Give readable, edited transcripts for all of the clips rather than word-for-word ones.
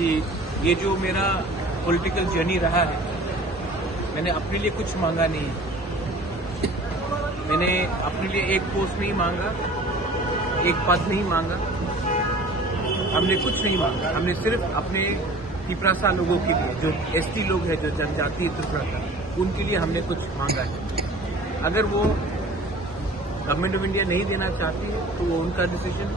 कि ये जो मेरा पॉलिटिकल जर्नी रहा है, मैंने अपने लिए कुछ मांगा नहीं है। मैंने अपने लिए एक पोस्ट नहीं मांगा, एक पद नहीं मांगा, हमने कुछ नहीं मांगा। हमने सिर्फ अपने त्रिपुरा लोगों के लिए, जो एसटी लोग हैं, जो जनजातीय त्रिपुरा का, उनके लिए हमने कुछ मांगा है। अगर वो गवर्नमेंट ऑफ इंडिया नहीं देना चाहती है तो वो उनका डिसीजन।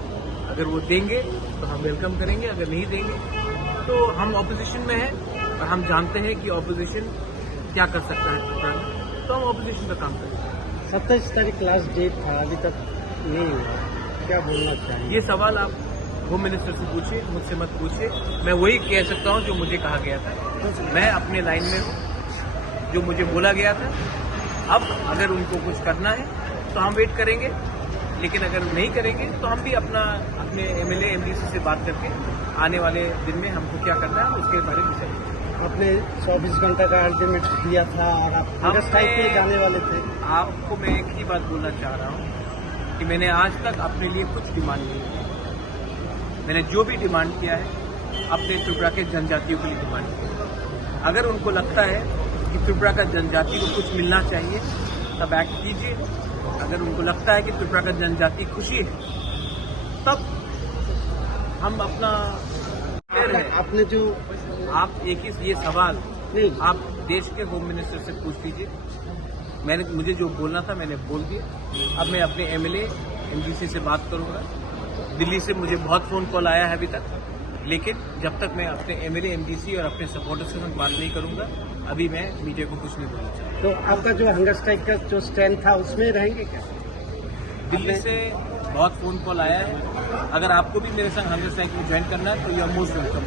अगर वो देंगे तो हम वेलकम करेंगे, अगर नहीं देंगे तो हम ऑपोजिशन में हैं और हम जानते हैं कि ऑपोजिशन क्या कर सकता है त्रिपुरा में, तो हम ऑपोजिशन का काम करेंगे। 27 तारीख लास्ट डेट था, अभी तक नहीं हुआ, क्या बोलना चाहिए? ये सवाल आप होम मिनिस्टर से पूछिए, मुझसे मत पूछिए। मैं वही कह सकता हूँ जो मुझे कहा गया था। मैं अपने लाइन में हूँ, जो मुझे बोला गया था। अब अगर उनको कुछ करना है तो हम वेट करेंगे, लेकिन अगर नहीं करेंगे तो हम भी अपने एमएलए एमडीसी से बात करके आने वाले दिन में हमको क्या करना है उसके बारे में विचारेंगे। आपने 24 घंटा का अल्टीमेट दिया था और आप स्ट्राइक पे जाने वाले थे। आपको मैं एक ही बात बोलना चाह रहा हूँ कि मैंने आज तक अपने लिए कुछ डिमांड नहीं की। मैंने जो भी डिमांड किया है अपने त्रिपुरा के जनजातियों के लिए डिमांड किया। अगर उनको लगता है कि त्रिपुरा का जनजाति को कुछ मिलना चाहिए तब एक्ट कीजिए। अगर उनको लगता है कि त्रिपुरा का जनजाति खुशी है तब हम अपना आपने जो आप एक ही ये सवाल नहीं, आप देश के होम मिनिस्टर से पूछ लीजिए। मुझे जो बोलना था मैंने बोल दिया। अब मैं अपने एमएलए एमडीसी से बात करूंगा। दिल्ली से मुझे बहुत फोन कॉल आया है अभी तक, लेकिन जब तक मैं अपने एमएलए एमडीसी और अपने सपोर्टर से मैं बात नहीं करूंगा, अभी मैं मीडिया को कुछ नहीं बोलना चाहता। तो आपका जो हंगर स्ट्राइक का जो स्टैंड था उसमें रहेंगे क्या? दिल्ली से बहुत फोन कॉल आया है। अगर आपको भी मेरे संग हंगर स्ट्राइक में ज्वाइन करना है तो यू आर मोस्ट वेलकम।